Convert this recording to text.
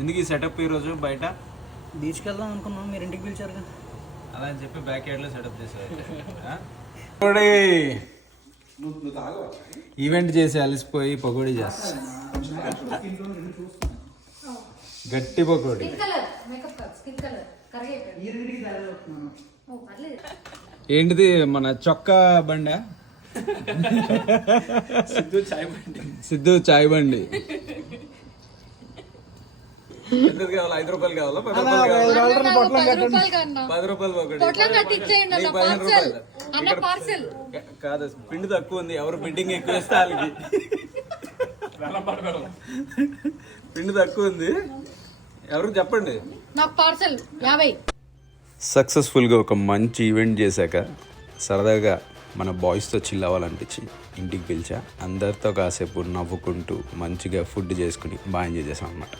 ఎందుకు ఈ సెటప్ ఈరోజు బయట బీచ్కి వెళ్దాం అనుకున్నాం, మీరు ఇంటికి పిలిచారుగా. అలా అని చెప్పి బ్యాక్ యార్డ్లో సెటప్ చేసేవారు. ఈవెంట్ చేసి అలసిపోయి పకోడీ చేస్తా. గట్టి పకోడీ. ఏంటిది మన చొక్కా బండ? సిద్ధు చాయ్ బండి. ఎందుకు కావాలి? 5 రూపాయలు కావాలా? 10 రూపాయలు ఒకటి. కాదు, పిండి తక్కువ ఉంది. ఎవరు బిడ్డింగ్ ఎక్కువ వేస్తే వాళ్ళకి. పిండి తక్కువ ఉంది, ఎవరికి చెప్పండి. సక్సెస్ఫుల్గా ఒక మంచి ఈవెంట్ చేశాక సరదాగా మన బాయ్స్తో చిల్ అవ్వాలనిపించి ఇంటికి పిలిచా. అందరితో కాసేపు నవ్వుకుంటూ మంచిగా ఫుడ్ చేసుకుని బాగా ఎంజాయ్ చేసాం అన్నమాట.